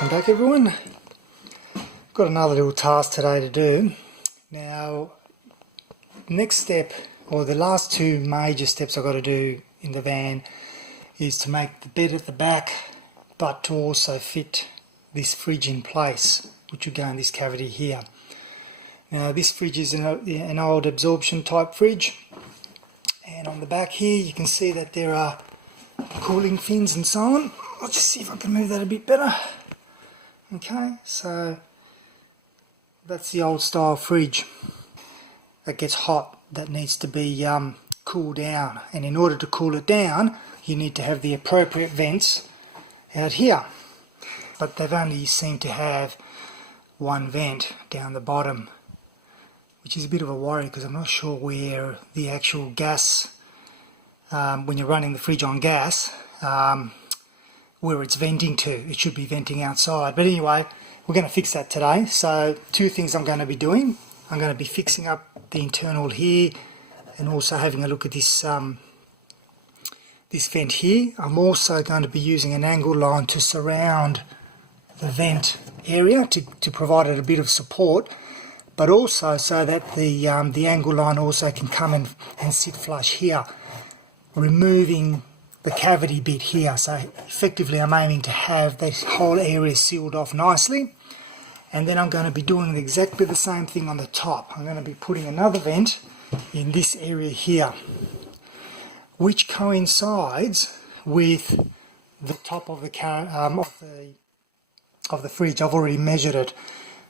Welcome back everyone. Got another little task today to do. Now, next step, or the last two major steps I've got to do in the van is to make the bed at the back, but to also fit this fridge in place, which will go in this cavity here. Now this fridge is an old absorption type fridge, and on the back here you can see that there are cooling fins and so on. I'll just see if I can move that a bit better. Okay, so that's the old style fridge that gets hot, that needs to be cooled down, and in order to cool it down you need to have the appropriate vents out here, but they've only seemed to have one vent down the bottom, which is a bit of a worry because I'm not sure where the actual gas, when you're running the fridge on gas, where it's venting to. It should be venting outside, but anyway, we're going to fix that today. So two things I'm going to be doing. I'm going to be fixing up the internal here and also having a look at this this vent here. I'm also going to be using an angle line to surround the vent area to provide it a bit of support, but also so that the angle line also can come and sit flush here, removing the cavity bit here. So effectively I'm aiming to have this whole area sealed off nicely, and then I'm going to be doing exactly the same thing on the top. I'm going to be putting another vent in this area here, which coincides with the top of the fridge. I've already measured it,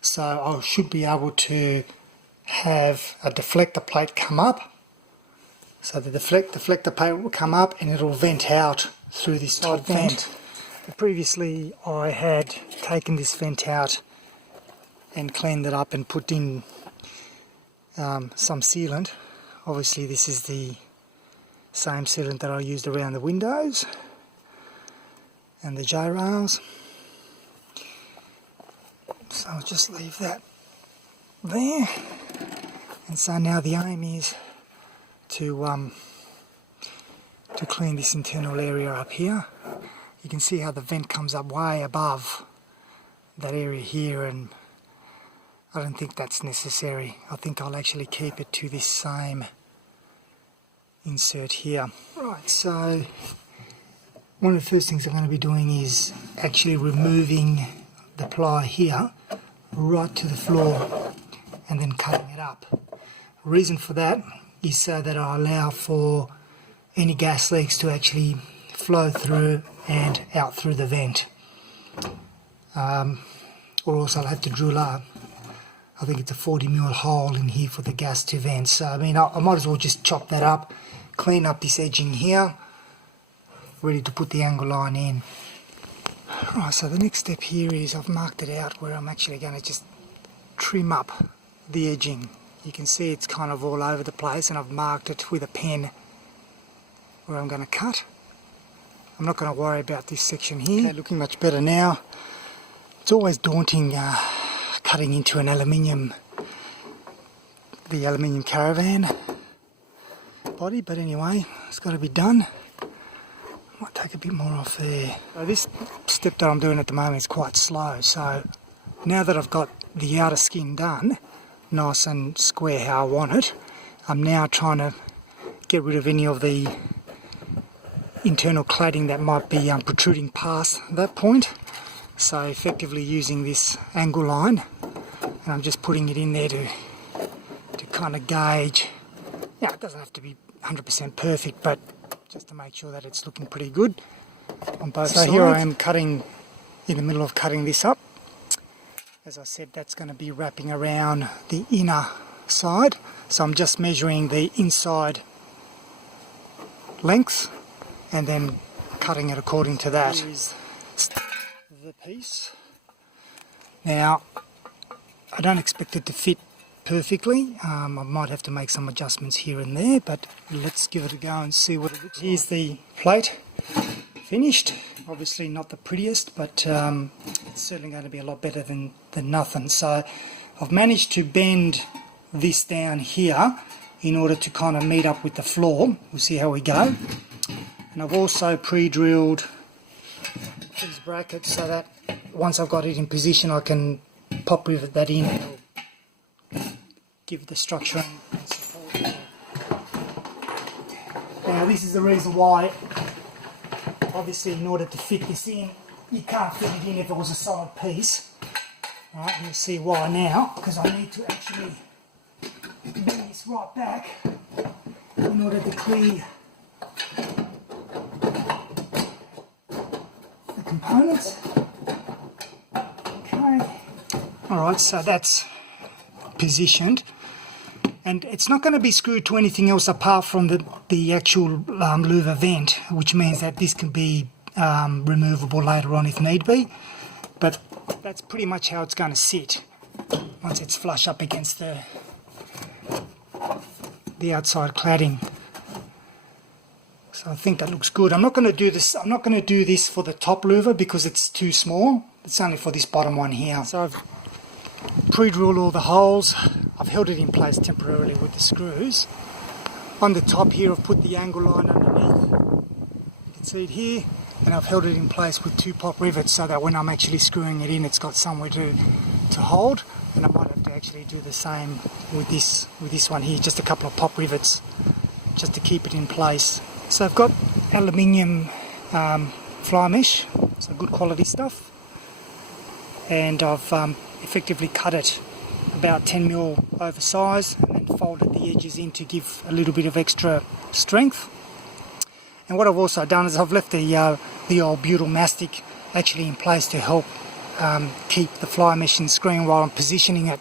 so I should be able to have a deflector plate come up. So the deflector plate will come up and it'll vent out through this top vent. Previously I had taken this vent out and cleaned it up and put in some sealant. Obviously this is the same sealant that I used around the windows and the J-rails. So I'll just leave that there. And so now the aim is to clean this internal area up here. You can see how the vent comes up way above that area here, and I don't think that's necessary. I think I'll actually keep it to this same insert here. Right, so one of the first things I'm going to be doing is actually removing the ply here right to the floor and then cutting it up. The reason for that is so that I allow for any gas leaks to actually flow through and out through the vent. Or else I'll have to drill I think it's a 40mm hole in here for the gas to vent. So I mean, I might as well just chop that up, clean up this edging here, ready to put the angle line in. Right, so the next step here is I've marked it out where I'm actually going to just trim up the edging. You can see it's kind of all over the place, and I've marked it with a pen where I'm going to cut. I'm not going to worry about this section here. Okay, looking much better now. It's always daunting cutting into the aluminium caravan body, but anyway, it's got to be done. Might take a bit more off there. So this step that I'm doing at the moment is quite slow, so now that I've got the outer skin done nice and square how I want it, I'm now trying to get rid of any of the internal cladding that might be protruding past that point. So effectively using this angle line, and I'm just putting it in there to kind of gauge. Yeah, it doesn't have to be 100% perfect, but just to make sure that it's looking pretty good on both sides. So here I am cutting, in the middle of cutting this up. As I said, that's going to be wrapping around the inner side, so I'm just measuring the inside length and then cutting it according to that. Here is the piece. Now, I don't expect it to fit perfectly. I might have to make some adjustments here and there, but let's give it a go and see what it looks like. Here's the plate finished. Obviously not the prettiest, but it's certainly going to be a lot better than nothing. So I've managed to bend this down here in order to kind of meet up with the floor. We'll see how we go. And I've also pre-drilled these brackets so that once I've got it in position, I can pop rivet that in and it'll give it the structure and support there. Now this is the reason why, obviously in order to fit this in, you can't fit it in if it was a solid piece. Right, and you'll see why now, because I need to actually bring this right back in order to clear the components. Okay. Alright, so that's positioned. And it's not going to be screwed to anything else apart from the actual louver vent, which means that this can be removable later on if need be. But that's pretty much how it's going to sit once it's flush up against the outside cladding. So I think that looks good. I'm not going to do this. I'm not going to do this for the top louver because it's too small. It's only for this bottom one here. So I've pre-drilled all the holes. I've held it in place temporarily with the screws. On the top here I've put the angle line underneath. You can see it here. And I've held it in place with 2 pop rivets so that when I'm actually screwing it in, it's got somewhere to hold. And I might have to actually do the same with this one here, just a couple of pop rivets just to keep it in place. So I've got aluminium fly mesh, so good quality stuff, and I've effectively cut it about 10mm oversize and then folded the edges in to give a little bit of extra strength. And what I've also done is I've left the old butyl mastic actually in place to help keep the fly mesh in screen while I'm positioning it.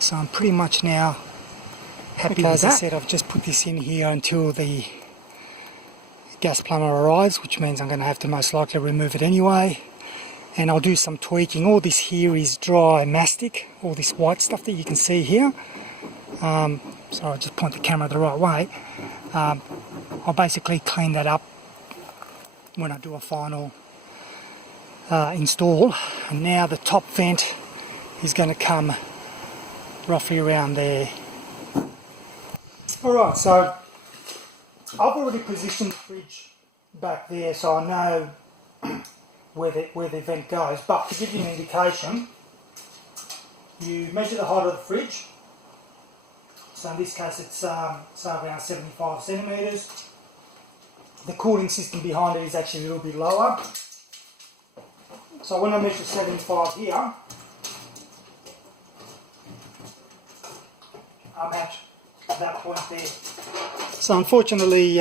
So I'm pretty much now happy with that. As I said, I've just put this in here until the gas plumber arrives, which means I'm going to have to most likely remove it anyway. And I'll do some tweaking. All this here is dry mastic, all this white stuff that you can see here. So I'll just point the camera the right way. I'll basically clean that up when I do a final install. And now the top vent is going to come roughly around there. Alright, so I've already positioned the fridge back there so I know where the vent goes, but to give you an indication, you measure the height of the fridge. So in this case it's say around 75 centimetres. The cooling system behind it is actually a little bit lower. So when I measure 75 here, I'm at that point there. So unfortunately,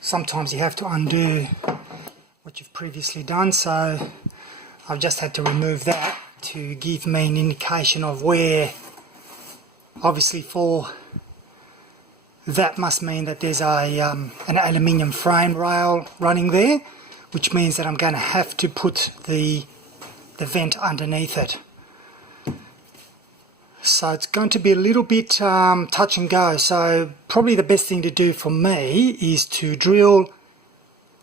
sometimes you have to undo what you've previously done, so I've just had to remove that to give me an indication of where, obviously for that must mean that there's an aluminium frame rail running there, which means that I'm going to have to put the vent underneath it. So it's going to be a little bit touch and go. So probably the best thing to do for me is to drill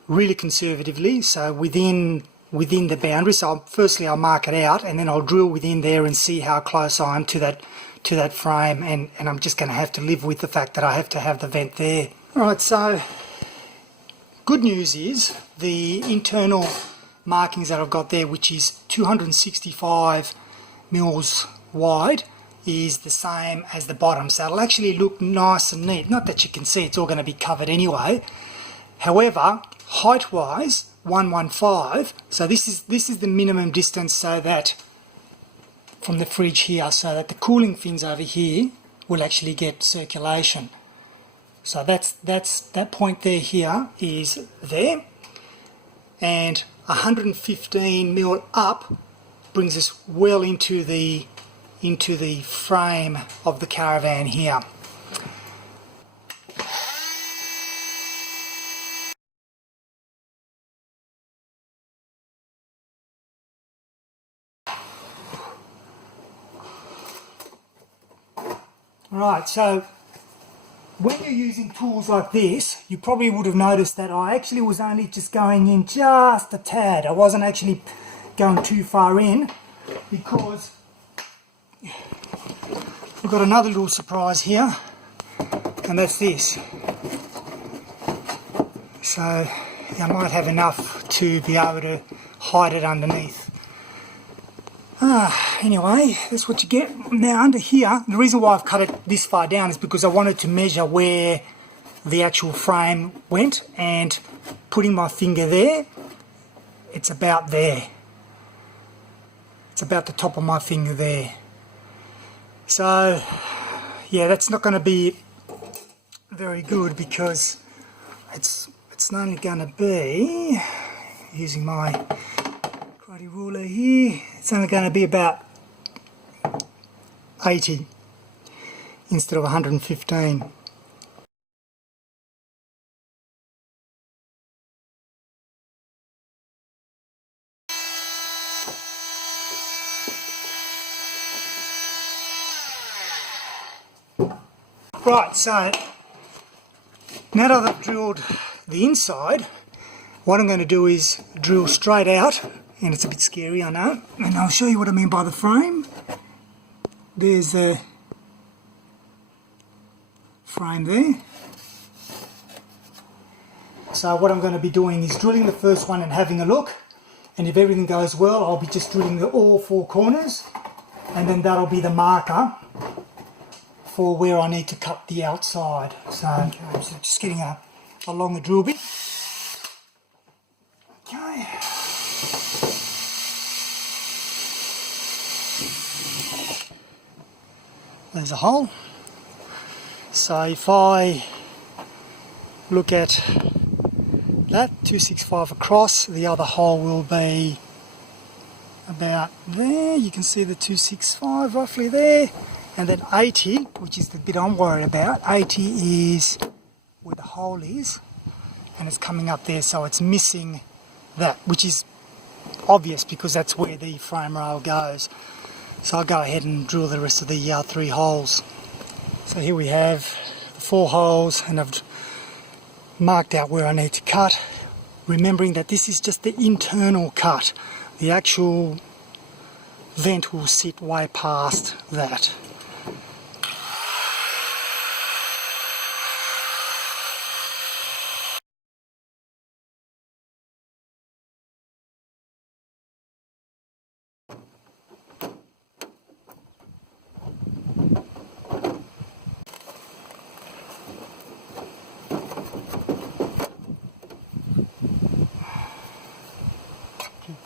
really conservatively, so within the boundary. So firstly I'll mark it out and then I'll drill within there and see how close I am to that frame, and I'm just going to have to live with the fact that I have to have the vent there. Alright, so good news is the internal markings that I've got there, which is 265 mils wide, is the same as the bottom, so it'll actually look nice and neat. Not that you can see, it's all going to be covered anyway. However, height wise 115, so this is the minimum distance, so that from the fridge here, so that the cooling fins over here will actually get circulation. So that point there here is there, and 115 mil up brings us well into the frame of the caravan here. Right, so when you're using tools like this, you probably would have noticed that I actually was only just going in just a tad. I wasn't actually going too far in, because we've got another little surprise here, and that's this. So I might have enough to be able to hide it underneath. Anyway, that's what you get. Now under here, the reason why I've cut it this far down is because I wanted to measure where the actual frame went, and putting my finger there, it's about there. It's about the top of my finger there. So yeah, that's not going to be very good because it's only going to be, using my karate ruler here, it's only going to be about 80 instead of 115. Right, so now that I've drilled the inside, what I'm going to do is drill straight out, and it's a bit scary, I know, and I'll show you what I mean by the frame. There's the frame there. So what I'm going to be doing is drilling the first one and having a look, and if everything goes well, I'll be just drilling all four corners, and then that'll be the marker for where I need to cut the outside. So I'm just getting a longer drill bit. Okay. There's a hole. So if I look at that, 265 across, the other hole will be about there. You can see the 265 roughly there. And then 80, which is the bit I'm worried about, 80 is where the hole is, and it's coming up there, so it's missing that, which is obvious because that's where the frame rail goes. So I'll go ahead and drill the rest of the 3 holes. So here we have the 4 holes, and I've marked out where I need to cut, remembering that this is just the internal cut. The actual vent will sit way past that.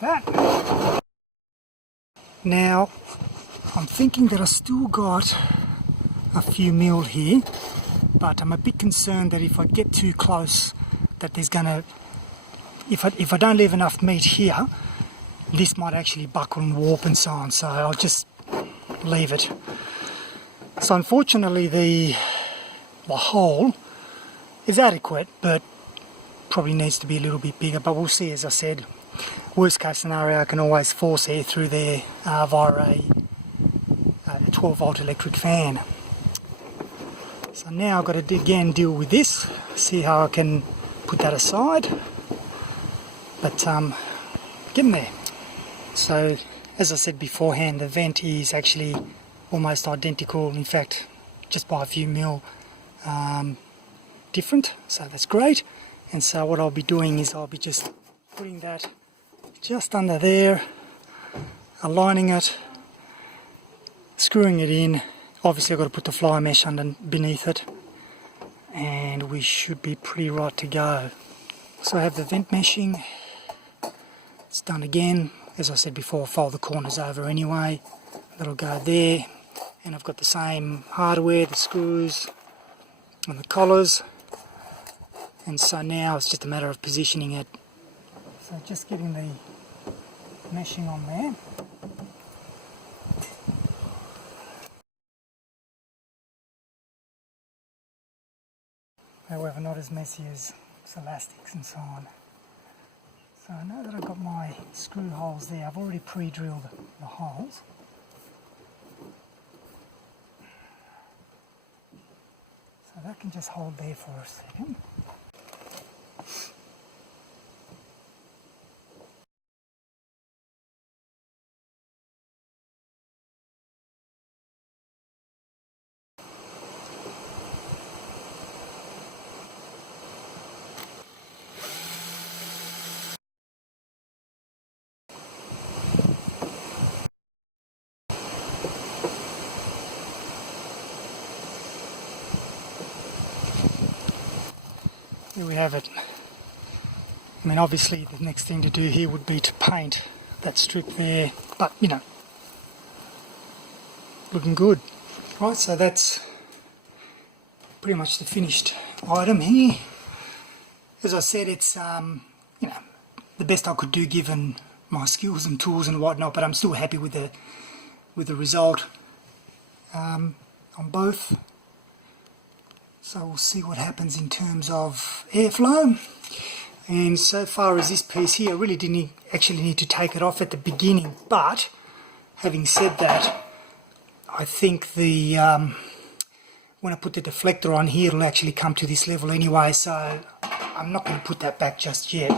That. Now I'm thinking that I still got a few mil here, but I'm a bit concerned that if I get too close, that there's gonna, if I don't leave enough meat here, this might actually buckle and warp and so on, so I'll just leave it. So unfortunately the hole is adequate, but probably needs to be a little bit bigger, but we'll see. As I said, worst case scenario, I can always force air through there via a 12 volt electric fan. So now I've got to again deal with this, see how I can put that aside, but getting there. So as I said beforehand, the vent is actually almost identical, in fact just by a few mil different, so that's great. And so what I'll be doing is I'll be just putting that just under there, aligning it, screwing it in. Obviously I've got to put the fly mesh beneath it, and we should be pretty right to go. So I have the vent meshing, it's done again. As I said before, I'll fold the corners over anyway, that'll go there, and I've got the same hardware, the screws and the collars, and so now it's just a matter of positioning it. So just getting the meshing on there. However, not as messy as elastics and so on. So now that I've got my screw holes there, I've already pre-drilled the holes. So that can just hold there for a second. there we have it. I mean, obviously the next thing to do here would be to paint that strip there, but you know, looking good. Right, so that's pretty much the finished item here. As I said, it's you know, the best I could do given my skills and tools and whatnot, but I'm still happy with the result on both. So we'll see what happens in terms of airflow. And so far as this piece here, I really didn't actually need to take it off at the beginning, but having said that, I think the when I put the deflector on here, it'll actually come to this level anyway, so I'm not going to put that back just yet.